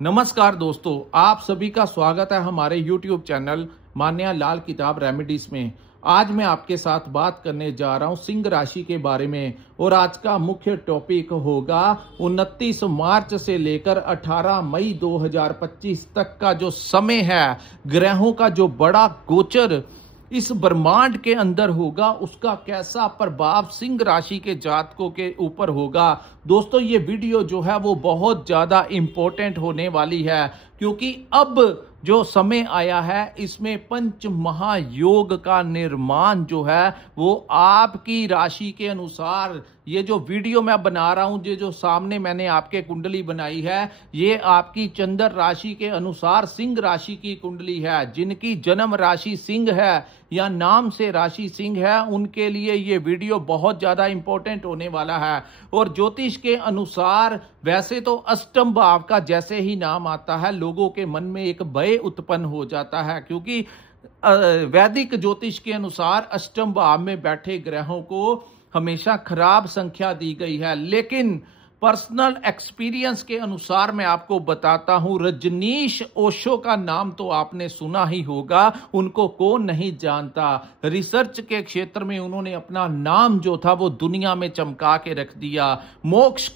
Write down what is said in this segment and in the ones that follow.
नमस्कार दोस्तों, आप सभी का स्वागत है हमारे YouTube चैनल मान्या लाल किताब रेमेडीज में। आज मैं आपके साथ बात करने जा रहा हूं सिंह राशि के बारे में और आज का मुख्य टॉपिक होगा 29 मार्च से लेकर 18 मई 2025 तक का जो समय है, ग्रहों का जो बड़ा गोचर इस ब्रह्मांड के अंदर होगा, उसका कैसा प्रभाव सिंह राशि के जातकों के ऊपर होगा। दोस्तों, ये वीडियो जो है वो बहुत ज्यादा इंपॉर्टेंट होने वाली है, क्योंकि अब जो समय आया है इसमें पंच महायोग का निर्माण जो है वो आपकी राशि के अनुसार, ये जो वीडियो मैं बना रहा हूं, ये जो सामने मैंने आपके कुंडली बनाई है, ये आपकी चंद्र राशि के अनुसार सिंह राशि की कुंडली है। जिनकी जन्म राशि सिंह है या नाम से राशि सिंह है, उनके लिए ये वीडियो बहुत ज्यादा इंपॉर्टेंट होने वाला है। और ज्योतिष के अनुसार वैसे तो अष्टम भाव का जैसे ही नाम आता है, लोगों के मन में एक भय उत्पन्न हो जाता है, क्योंकि वैदिक ज्योतिष के अनुसार अष्टम भाव में बैठे ग्रहों को हमेशा खराब संख्या दी गई है। लेकिन पर्सनल एक्सपीरियंस के अनुसार मैं आपको बताता हूं, रजनीश ओशो का नाम तो आपने सुना ही होगा, उनको कौन नहीं जानता। रिसर्च के क्षेत्र में उन्होंने अपना नाम जो था वो दुनिया में चमका के रख दिया। मोक्ष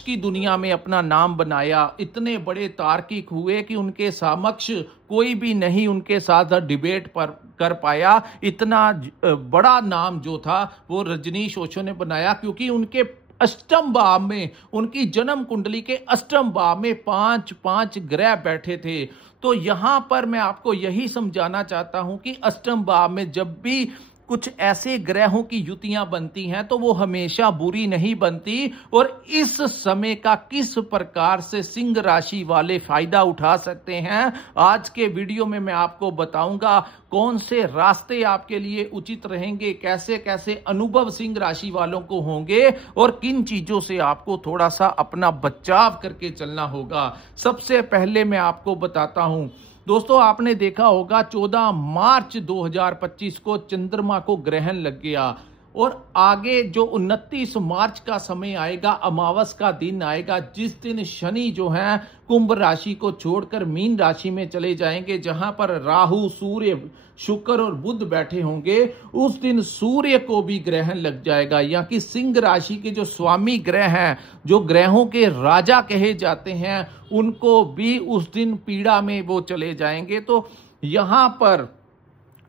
की दुनिया में अपना नाम बनाया। इतने बड़े तार्किक हुए कि उनके समक्ष कोई भी नहीं उनके साथ डिबेट पर कर पाया। इतना बड़ा नाम जो था वो रजनीश ओशो ने बनाया, क्योंकि उनके अष्टम भाव में, उनकी जन्म कुंडली के अष्टम भाव में 5 ग्रह बैठे थे। तो यहां पर मैं आपको यही समझाना चाहता हूं कि अष्टम भाव में जब भी कुछ ऐसे ग्रहों की युतियां बनती हैं तो वो हमेशा बुरी नहीं बनती। और इस समय का किस प्रकार से सिंह राशि वाले फायदा उठा सकते हैं, आज के वीडियो में मैं आपको बताऊंगा। कौन से रास्ते आपके लिए उचित रहेंगे, कैसे कैसे अनुभव सिंह राशि वालों को होंगे और किन चीजों से आपको थोड़ा सा अपना बचाव करके चलना होगा। सबसे पहले मैं आपको बताता हूं दोस्तों, आपने देखा होगा 14 मार्च 2025 को चंद्रमा को ग्रहण लग गया और आगे जो 29 मार्च का समय आएगा, अमावस का दिन आएगा, जिस दिन शनि जो है कुंभ राशि को छोड़कर मीन राशि में चले जाएंगे, जहां पर राहु, सूर्य, शुक्र और बुध बैठे होंगे। उस दिन सूर्य को भी ग्रहण लग जाएगा। यहाँ की सिंह राशि के जो स्वामी ग्रह हैं, जो ग्रहों के राजा कहे जाते हैं, उनको भी उस दिन पीड़ा में वो चले जाएंगे। तो यहां पर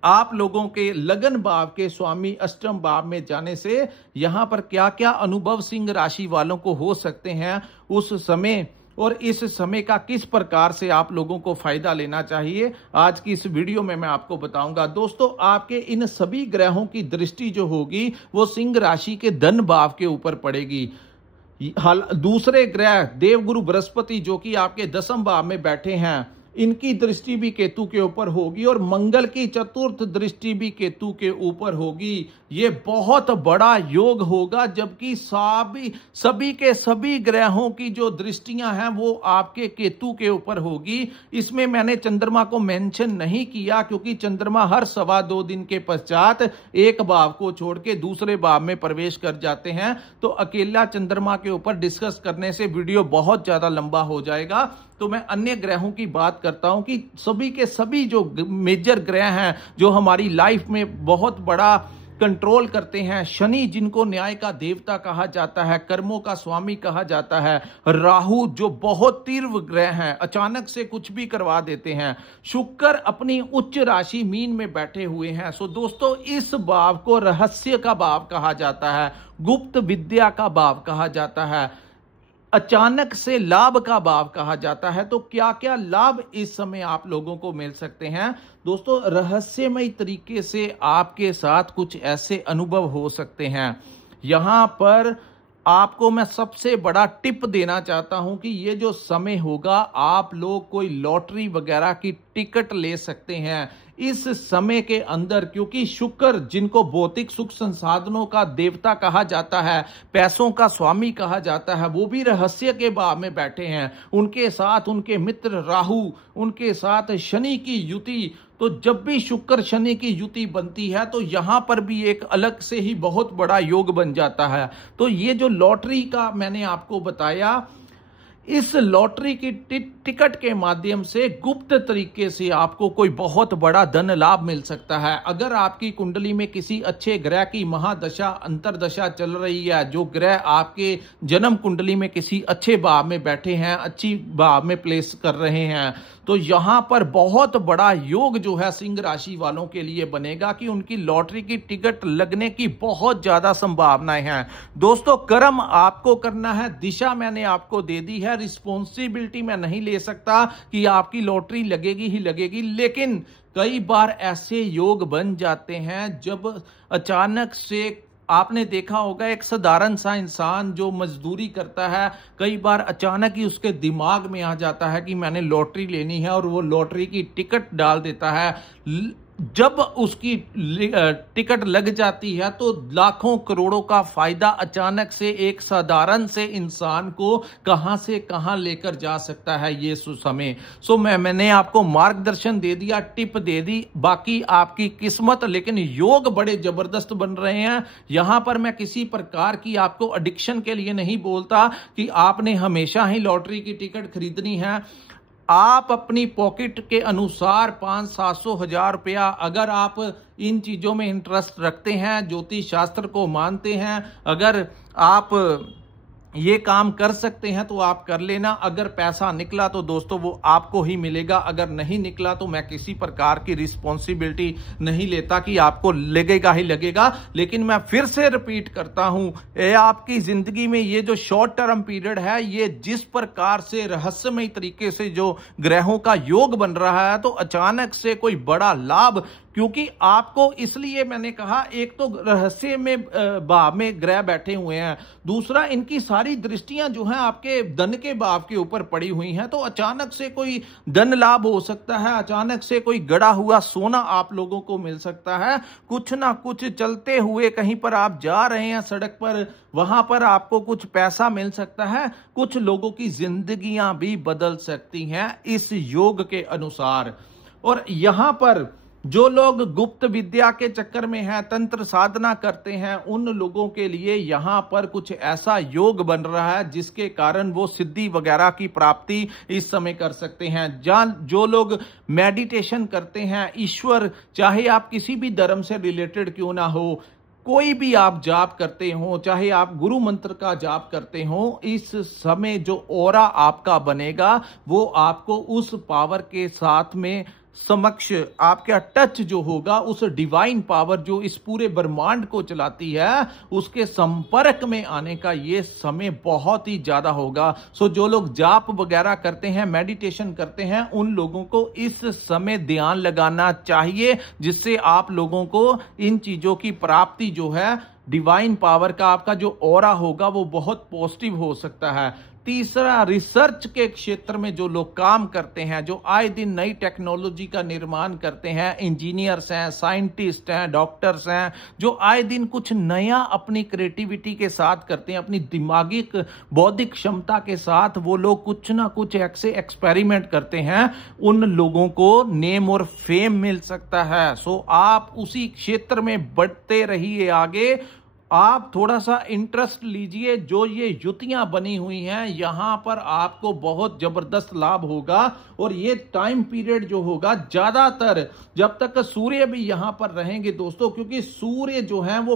आप लोगों के लगन भाव के स्वामी अष्टम भाव में जाने से यहां पर क्या क्या अनुभव सिंह राशि वालों को हो सकते हैं उस समय, और इस समय का किस प्रकार से आप लोगों को फायदा लेना चाहिए, आज की इस वीडियो में मैं आपको बताऊंगा। दोस्तों, आपके इन सभी ग्रहों की दृष्टि जो होगी वो सिंह राशि के धन भाव के ऊपर पड़ेगी। दूसरे ग्रह देवगुरु बृहस्पति जो कि आपके दसम भाव में बैठे हैं, इनकी दृष्टि भी केतु के ऊपर होगी और मंगल की चतुर्थ दृष्टि भी केतु के ऊपर होगी। ये बहुत बड़ा योग होगा, जबकि सभी के सभी ग्रहों की जो दृष्टियां हैं वो आपके केतु के ऊपर होगी। इसमें मैंने चंद्रमा को मेंशन नहीं किया, क्योंकि चंद्रमा हर 2.25 दिन के पश्चात एक भाव को छोड़ के दूसरे भाव में प्रवेश कर जाते हैं। तो अकेला चंद्रमा के ऊपर डिस्कस करने से वीडियो बहुत ज्यादा लंबा हो जाएगा। तो मैं अन्य ग्रहों की बात करता हूं कि सभी के सभी जो मेजर ग्रह हैं, जो हमारी लाइफ में बहुत बड़ा कंट्रोल करते हैं। शनि जिनको न्याय का देवता कहा जाता है, कर्मों का स्वामी कहा जाता है। राहु जो बहुत तीव्र ग्रह हैं, अचानक से कुछ भी करवा देते हैं। शुक्र अपनी उच्च राशि मीन में बैठे हुए हैं। सो दोस्तों, इस भाव को रहस्य का भाव कहा जाता है, गुप्त विद्या का भाव कहा जाता है, अचानक से लाभ का भाव कहा जाता है। तो क्या क्या लाभ इस समय आप लोगों को मिल सकते हैं दोस्तों, रहस्यमय तरीके से आपके साथ कुछ ऐसे अनुभव हो सकते हैं। यहां पर आपको मैं सबसे बड़ा टिप देना चाहता हूं कि ये जो समय होगा, आप लोग कोई लॉटरी वगैरह की टिकट ले सकते हैं इस समय के अंदर, क्योंकि शुक्र जिनको भौतिक सुख संसाधनों का देवता कहा जाता है, पैसों का स्वामी कहा जाता है, वो भी रहस्य के भाव में बैठे हैं। उनके साथ उनके मित्र राहु, उनके साथ शनि की युति। तो जब भी शुक्र शनि की युति बनती है तो यहां पर भी एक अलग से ही बहुत बड़ा योग बन जाता है। तो ये जो लॉटरी का मैंने आपको बताया, इस लॉटरी की टिकट के माध्यम से गुप्त तरीके से आपको कोई बहुत बड़ा धन लाभ मिल सकता है। अगर आपकी कुंडली में किसी अच्छे ग्रह की महादशा अंतरदशा चल रही है, जो ग्रह आपके जन्म कुंडली में किसी अच्छे भाव में बैठे हैं, अच्छी भाव में प्लेस कर रहे हैं, तो यहां पर बहुत बड़ा योग जो है सिंह राशि वालों के लिए बनेगा कि उनकी लॉटरी की टिकट लगने की बहुत ज्यादा संभावनाएं हैं। दोस्तों, कर्म आपको करना है, दिशा मैंने आपको दे दी है, रिस्पॉन्सिबिलिटी मैं नहीं ले सकता कि आपकी लॉटरी लगेगी ही लगेगी। लेकिन कई बार ऐसे योग बन जाते हैं जब अचानक से, आपने देखा होगा एक साधारण सा इंसान जो मजदूरी करता है, कई बार अचानक ही उसके दिमाग में आ जाता है कि मैंने लॉटरी लेनी है और वो लॉटरी की टिकट डाल देता है। जब उसकी टिकट लग जाती है तो लाखों करोड़ों का फायदा अचानक से एक साधारण से इंसान को कहां से कहां लेकर जा सकता है ये समय। मैंने आपको मार्गदर्शन दे दिया, टिप दे दी, बाकी आपकी किस्मत। लेकिन योग बड़े जबरदस्त बन रहे हैं। यहां पर मैं किसी प्रकार की आपको एडिक्शन के लिए नहीं बोलता कि आपने हमेशा ही लॉटरी की टिकट खरीदनी है। आप अपनी पॉकेट के अनुसार 500-700 रुपया, अगर आप इन चीजों में इंटरेस्ट रखते हैं, ज्योतिष शास्त्र को मानते हैं, अगर आप ये काम कर सकते हैं तो आप कर लेना। अगर पैसा निकला तो दोस्तों वो आपको ही मिलेगा, अगर नहीं निकला तो मैं किसी प्रकार की रिस्पॉन्सिबिलिटी नहीं लेता कि आपको लगेगा ही लगेगा। लेकिन मैं फिर से रिपीट करता हूं, ये आपकी जिंदगी में ये जो शॉर्ट टर्म पीरियड है, ये जिस प्रकार से रहस्यमय तरीके से जो ग्रहों का योग बन रहा है, तो अचानक से कोई बड़ा लाभ, क्योंकि आपको, इसलिए मैंने कहा, एक तो रहस्य में भाव में ग्रह बैठे हुए हैं, दूसरा इनकी सारी दृष्टियां जो हैं आपके धन के भाव के ऊपर पड़ी हुई हैं, तो अचानक से कोई धन लाभ हो सकता है, अचानक से कोई गड़ा हुआ सोना आप लोगों को मिल सकता है, कुछ ना कुछ चलते हुए कहीं पर आप जा रहे हैं सड़क पर, वहां पर आपको कुछ पैसा मिल सकता है। कुछ लोगों की जिंदगियां भी बदल सकती हैं इस योग के अनुसार। और यहां पर जो लोग गुप्त विद्या के चक्कर में हैं, तंत्र साधना करते हैं, उन लोगों के लिए यहां पर कुछ ऐसा योग बन रहा है जिसके कारण वो सिद्धि वगैरह की प्राप्ति इस समय कर सकते हैं। जो लोग मेडिटेशन करते हैं, ईश्वर, चाहे आप किसी भी धर्म से रिलेटेड क्यों ना हो, कोई भी आप जाप करते हो, चाहे आप गुरु मंत्र का जाप करते हो, इस समय जो ऑरा आपका बनेगा वो आपको उस पावर के साथ में समक्ष, आपका टच जो होगा उस डिवाइन पावर जो इस पूरे ब्रह्मांड को चलाती है, उसके संपर्क में आने का ये समय बहुत ही ज्यादा होगा। जो लोग जाप वगैरह करते हैं, मेडिटेशन करते हैं, उन लोगों को इस समय ध्यान लगाना चाहिए, जिससे आप लोगों को इन चीजों की प्राप्ति जो है, डिवाइन पावर का आपका जो ऑरा होगा वो बहुत पॉजिटिव हो सकता है। तीसरा, रिसर्च के क्षेत्र में जो लोग काम करते हैं, जो आए दिन नई टेक्नोलॉजी का निर्माण करते हैं, इंजीनियर्स हैं, साइंटिस्ट हैं, डॉक्टर्स हैं, जो आए दिन कुछ नया अपनी क्रिएटिविटी के साथ करते हैं, अपनी दिमागी बौद्धिक क्षमता के साथ वो लोग कुछ ना कुछ ऐसे एक्सपेरिमेंट करते हैं, उन लोगों को नेम और फेम मिल सकता है। आप उसी क्षेत्र में बढ़ते रहिए आगे, आप थोड़ा सा इंटरेस्ट लीजिए। जो ये युतियां बनी हुई हैं, यहां पर आपको बहुत जबरदस्त लाभ होगा। और ये टाइम पीरियड जो होगा, ज्यादातर जब तक सूर्य भी यहां पर रहेंगे दोस्तों, क्योंकि सूर्य जो है वो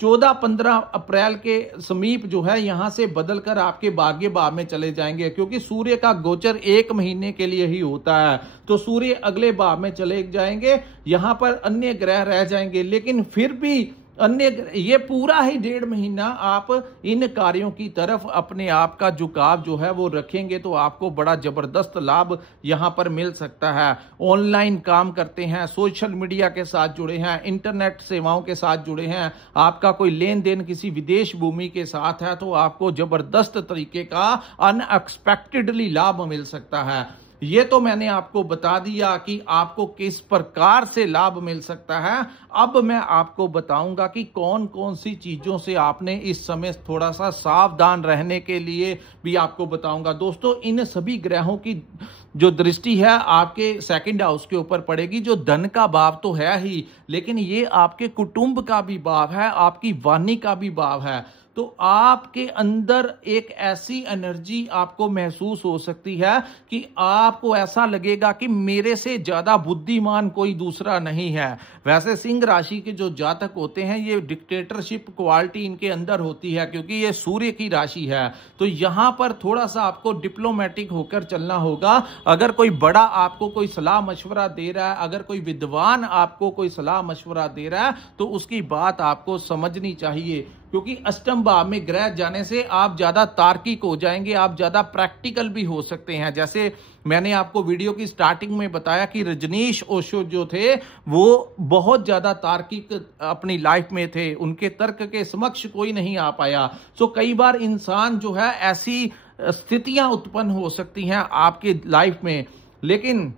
14-15 अप्रैल के समीप जो है यहां से बदलकर आपके भाग्य भाव में चले जाएंगे, क्योंकि सूर्य का गोचर 1 महीने के लिए ही होता है। तो सूर्य अगले भाव में चले जाएंगे, यहां पर अन्य ग्रह रह जाएंगे। लेकिन फिर भी अन्य, ये पूरा ही 1.5 महीना आप इन कार्यों की तरफ अपने आप का झुकाव जो है वो रखेंगे, तो आपको बड़ा जबरदस्त लाभ यहां पर मिल सकता है। ऑनलाइन काम करते हैं, सोशल मीडिया के साथ जुड़े हैं, इंटरनेट सेवाओं के साथ जुड़े हैं, आपका कोई लेन देन किसी विदेश भूमि के साथ है, तो आपको जबरदस्त तरीके का अनएक्सपेक्टेडली लाभ मिल सकता है। ये तो मैंने आपको बता दिया कि आपको किस प्रकार से लाभ मिल सकता है। अब मैं आपको बताऊंगा कि कौन कौन सी चीजों से आपने इस समय थोड़ा सा सावधान रहने के लिए भी आपको बताऊंगा। दोस्तों, इन सभी ग्रहों की जो दृष्टि है आपके सेकंड हाउस के ऊपर पड़ेगी, जो धन का भाव तो है ही, लेकिन ये आपके कुटुंब का भी भाव है, आपकी वाणी का भी भाव है। तो आपके अंदर एक ऐसी एनर्जी आपको महसूस हो सकती है कि आपको ऐसा लगेगा कि मेरे से ज्यादा बुद्धिमान कोई दूसरा नहीं है। वैसे सिंह राशि के जो जातक होते हैं, ये डिक्टेटरशिप क्वालिटी इनके अंदर होती है क्योंकि ये सूर्य की राशि है। तो यहां पर थोड़ा सा आपको डिप्लोमेटिक होकर चलना होगा। अगर कोई बड़ा आपको कोई सलाह मशवरा दे रहा है, अगर कोई विद्वान आपको कोई सलाह मशवरा दे रहा है, तो उसकी बात आपको समझनी चाहिए, क्योंकि अष्टम भाव में ग्रह जाने से आप ज्यादा तार्किक हो जाएंगे, आप ज्यादा प्रैक्टिकल भी हो सकते हैं। जैसे मैंने आपको वीडियो की स्टार्टिंग में बताया कि रजनीश ओशो जो थे वो बहुत ज्यादा तार्किक अपनी लाइफ में थे, उनके तर्क के समक्ष कोई नहीं आ पाया। सो कई बार इंसान जो है ऐसी स्थितियां उत्पन्न हो सकती हैं आपकी लाइफ में, लेकिन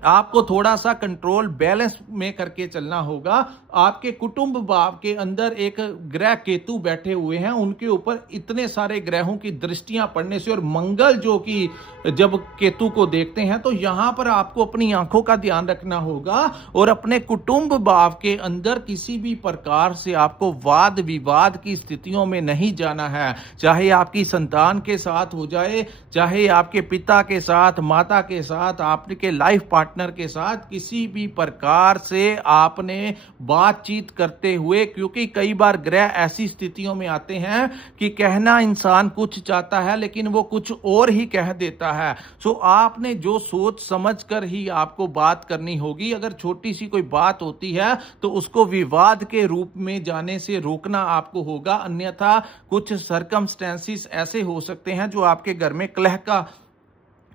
आपको थोड़ा सा कंट्रोल बैलेंस में करके चलना होगा। आपके कुटुंब भाव के अंदर एक ग्रह केतु बैठे हुए हैं, उनके ऊपर इतने सारे ग्रहों की दृष्टियां पड़ने से, और मंगल जो कि जब केतु को देखते हैं, तो यहां पर आपको अपनी आंखों का ध्यान रखना होगा और अपने कुटुंब भाव के अंदर किसी भी प्रकार से आपको वाद विवाद की स्थितियों में नहीं जाना है। चाहे आपकी संतान के साथ हो जाए, चाहे आपके पिता के साथ, माता के साथ, आपके लाइफ पार्टनर के साथ, किसी भी प्रकार से आपने बातचीत करते हुए, क्योंकि कई बार ग्रह ऐसी स्थितियों में आते हैं कि कहना इंसान कुछ चाहता है लेकिन वो कुछ और ही कह देता है। सो आपने जो सोच समझ कर ही आपको बात करनी होगी। अगर छोटी सी कोई बात होती है तो उसको विवाद के रूप में जाने से रोकना आपको होगा, अन्यथा कुछ सर्कमस्टेंसेस ऐसे हो सकते हैं जो आपके घर में कलह का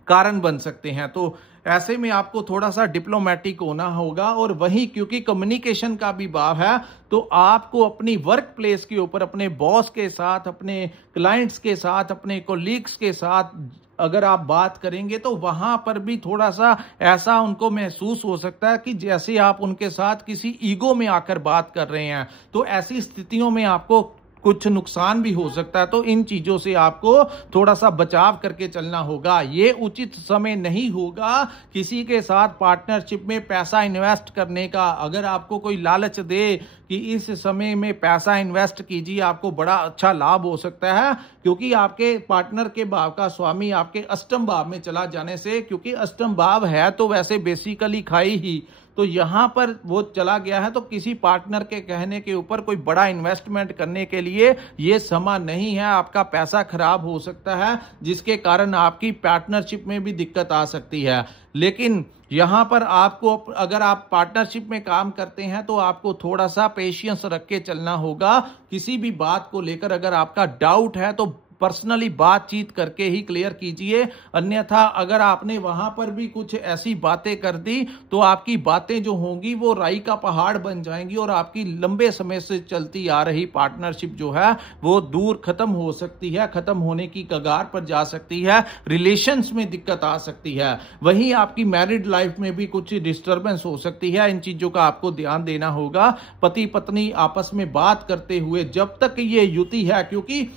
कारण बन सकते हैं। तो ऐसे में आपको थोड़ा सा डिप्लोमेटिक होना होगा। और वहीं क्योंकि कम्युनिकेशन का भी भाव है, तो आपको अपनी वर्क प्लेस के ऊपर अपने बॉस के साथ, अपने क्लाइंट्स के साथ, अपने कोलीग्स के साथ अगर आप बात करेंगे तो वहां पर भी थोड़ा सा ऐसा उनको महसूस हो सकता है कि जैसे आप उनके साथ किसी ईगो में आकर बात कर रहे हैं। तो ऐसी स्थितियों में आपको कुछ नुकसान भी हो सकता है। तो इन चीजों से आपको थोड़ा सा बचाव करके चलना होगा। ये उचित समय नहीं होगा किसी के साथ पार्टनरशिप में पैसा इन्वेस्ट करने का। अगर आपको कोई लालच दे कि इस समय में पैसा इन्वेस्ट कीजिए, आपको बड़ा अच्छा लाभ हो सकता है, क्योंकि आपके पार्टनर के भाव का स्वामी आपके अष्टम भाव में चला जाने से, क्योंकि अष्टम भाव है तो वैसे बेसिकली खाई ही, तो यहां पर वो चला गया है, तो किसी पार्टनर के कहने के ऊपर कोई बड़ा इन्वेस्टमेंट करने के लिए ये समय नहीं है। आपका पैसा खराब हो सकता है, जिसके कारण आपकी पार्टनरशिप में भी दिक्कत आ सकती है। लेकिन यहां पर आपको, अगर आप पार्टनरशिप में काम करते हैं तो आपको थोड़ा सा पेशेंस रख के चलना होगा। किसी भी बात को लेकर अगर आपका डाउट है तो पर्सनली बातचीत करके ही क्लियर कीजिए, अन्यथा अगर आपने वहां पर भी कुछ ऐसी बातें कर दी तो आपकी बातें जो होंगी वो राई का पहाड़ बन जाएंगी और आपकी लंबे समय से चलती आ रही पार्टनरशिप जो है वो दूर खत्म हो सकती है, खत्म होने की कगार पर जा सकती है, रिलेशंस में दिक्कत आ सकती है। वहीं आपकी मैरिड लाइफ में भी कुछ डिस्टर्बेंस हो सकती है। इन चीजों का आपको ध्यान देना होगा। पति पत्नी आपस में बात करते हुए जब तक ये युति है, क्योंकि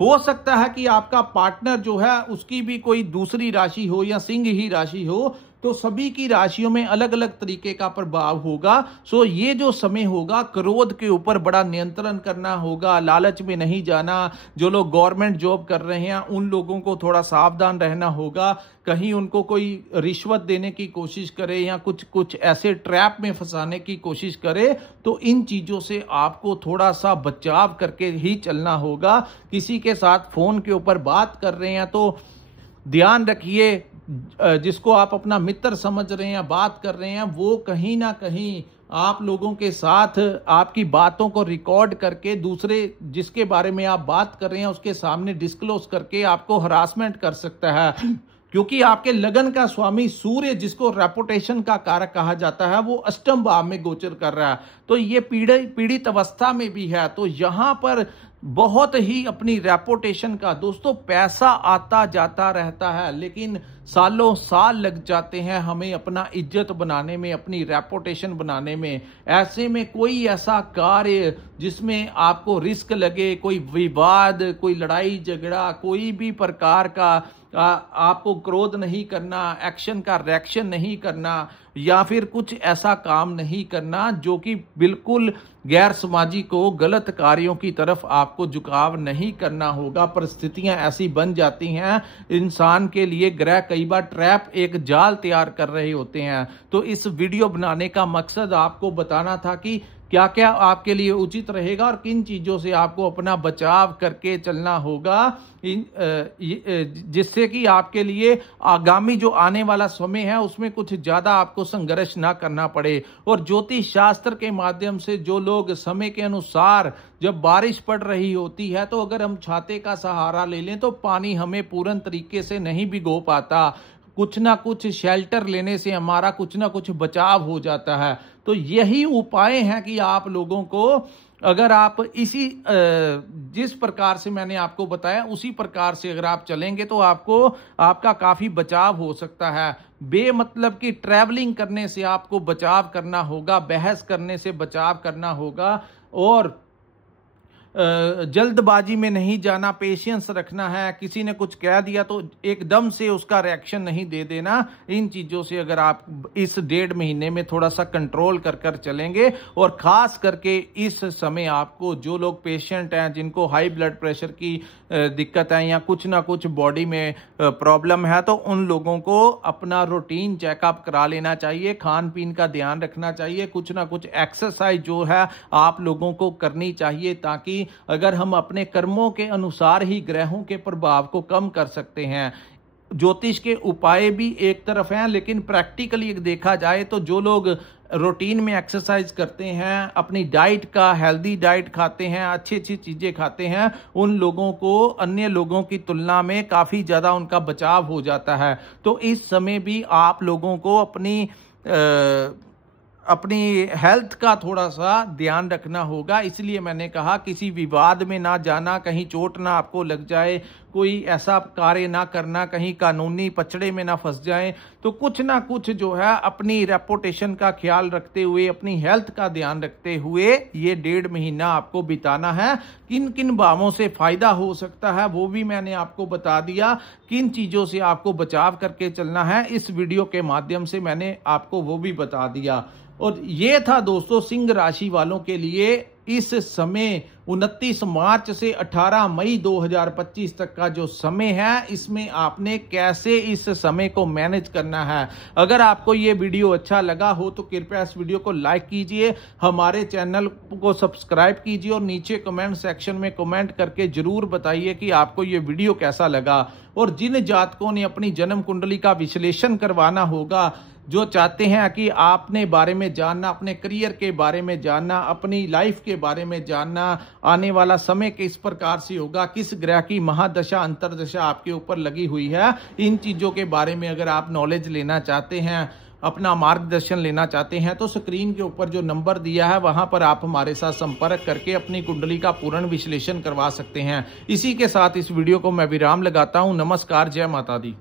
हो सकता है कि आपका पार्टनर जो है उसकी भी कोई दूसरी राशि हो या सिंह ही राशि हो, तो सभी की राशियों में अलग अलग तरीके का प्रभाव होगा। सो ये जो समय होगा, क्रोध के ऊपर बड़ा नियंत्रण करना होगा, लालच में नहीं जाना। जो लोग गवर्नमेंट जॉब कर रहे हैं उन लोगों को थोड़ा सावधान रहना होगा, कहीं उनको कोई रिश्वत देने की कोशिश करे या कुछ ऐसे ट्रैप में फंसाने की कोशिश करे, तो इन चीजों से आपको थोड़ा सा बचाव करके ही चलना होगा। किसी के साथ फोन के ऊपर बात कर रहे हैं तो ध्यान रखिए, जिसको आप अपना मित्र समझ रहे हैं, बात कर रहे हैं, वो कहीं ना कहीं आप लोगों के साथ आपकी बातों को रिकॉर्ड करके दूसरे जिसके बारे में आप बात कर रहे हैं उसके सामने डिस्क्लोज करके आपको हरासमेंट कर सकता है। क्योंकि आपके लगन का स्वामी सूर्य, जिसको रेपुटेशन का कारक कहा जाता है, वो अष्टम भाव में गोचर कर रहा है, तो ये पीड़ित अवस्था में भी है। तो यहां पर बहुत ही अपनी रेपुटेशन का, दोस्तों पैसा आता जाता रहता है लेकिन सालों साल लग जाते हैं हमें अपना इज्जत बनाने में, अपनी रेपुटेशन बनाने में। ऐसे में कोई ऐसा कार्य जिसमें आपको रिस्क लगे, कोई विवाद, कोई लड़ाई झगड़ा, कोई भी प्रकार का आपको क्रोध नहीं करना, एक्शन का रिएक्शन नहीं करना, या फिर कुछ ऐसा काम नहीं करना जो कि बिल्कुल गैर सामाजिक हो, गलत कार्यों की तरफ आपको झुकाव नहीं करना होगा। परिस्थितियां ऐसी बन जाती हैं, इंसान के लिए ग्रह कई बार ट्रैप, एक जाल तैयार कर रहे होते हैं। तो इस वीडियो बनाने का मकसद आपको बताना था कि क्या क्या आपके लिए उचित रहेगा और किन चीजों से आपको अपना बचाव करके चलना होगा, जिससे कि आपके लिए आगामी जो आने वाला समय है उसमें कुछ ज्यादा आपको संघर्ष ना करना पड़े। और ज्योतिष शास्त्र के माध्यम से जो लोग समय के अनुसार, जब बारिश पड़ रही होती है तो अगर हम छाते का सहारा ले लें तो पानी हमें पूर्ण तरीके से नहीं भिगो पाता, कुछ ना कुछ शेल्टर लेने से हमारा कुछ ना कुछ बचाव हो जाता है। तो यही उपाय हैं कि आप लोगों को, अगर आप इसी जिस प्रकार से मैंने आपको बताया उसी प्रकार से अगर आप चलेंगे तो आपको, आपका काफी बचाव हो सकता है। बेमतलब की ट्रैवलिंग करने से आपको बचाव करना होगा, बहस करने से बचाव करना होगा, और जल्दबाजी में नहीं जाना, पेशेंस रखना है। किसी ने कुछ कह दिया तो एकदम से उसका रिएक्शन नहीं दे देना। इन चीजों से अगर आप इस 1.5 महीने में थोड़ा सा कंट्रोल कर चलेंगे, और खास करके इस समय आपको, जो लोग पेशेंट हैं, जिनको हाई ब्लड प्रेशर की दिक्कत है या कुछ ना कुछ बॉडी में प्रॉब्लम है, तो उन लोगों को अपना रूटीन चेकअप करा लेना चाहिए, खान पीन का ध्यान रखना चाहिए, कुछ ना कुछ एक्सरसाइज जो है आप लोगों को करनी चाहिए, ताकि अगर हम अपने कर्मों के अनुसार ही ग्रहों के प्रभाव को कम कर सकते हैं। ज्योतिष के उपाय भी एक तरफ हैं, लेकिन प्रैक्टिकली देखा जाए तो जो लोग रूटीन में एक्सरसाइज करते हैं, अपनी डाइट का हेल्दी डाइट खाते हैं, अच्छी अच्छी चीजें खाते हैं, उन लोगों को अन्य लोगों की तुलना में काफी ज्यादा उनका बचाव हो जाता है। तो इस समय भी आप लोगों को अपनी हेल्थ का थोड़ा सा ध्यान रखना होगा। इसलिए मैंने कहा किसी विवाद में ना जाना, कहीं चोट ना आपको लग जाए, कोई ऐसा कार्य ना करना, कहीं कानूनी पचड़े में ना फंस जाएं। तो कुछ ना कुछ जो है अपनी रेपुटेशन का ख्याल रखते हुए, अपनी हेल्थ का ध्यान रखते हुए ये 1.5 महीना आपको बिताना है। किन किन भावों से फायदा हो सकता है वो भी मैंने आपको बता दिया, किन चीजों से आपको बचाव करके चलना है इस वीडियो के माध्यम से मैंने आपको वो भी बता दिया। और ये था दोस्तों सिंह राशि वालों के लिए इस समय 29 मार्च से 18 मई 2025 तक का जो समय है, इसमें आपने कैसे इस समय को मैनेज करना है। अगर आपको ये वीडियो अच्छा लगा हो तो कृपया इस वीडियो को लाइक कीजिए, हमारे चैनल को सब्सक्राइब कीजिए, और नीचे कमेंट सेक्शन में कमेंट करके जरूर बताइए कि आपको ये वीडियो कैसा लगा। और जिन जातकों ने अपनी जन्म कुंडली का विश्लेषण करवाना होगा, जो चाहते हैं कि आपने बारे में जानना, अपने करियर के बारे में जानना, अपनी लाइफ के बारे में जानना, आने वाला समय किस प्रकार से होगा, किस ग्रह की महादशा अंतरदशा आपके ऊपर लगी हुई है, इन चीजों के बारे में अगर आप नॉलेज लेना चाहते हैं, अपना मार्गदर्शन लेना चाहते हैं, तो स्क्रीन के ऊपर जो नंबर दिया है वहां पर आप हमारे साथ संपर्क करके अपनी कुंडली का पूर्ण विश्लेषण करवा सकते हैं। इसी के साथ इस वीडियो को मैं विराम लगाता हूं। नमस्कार, जय माता दी।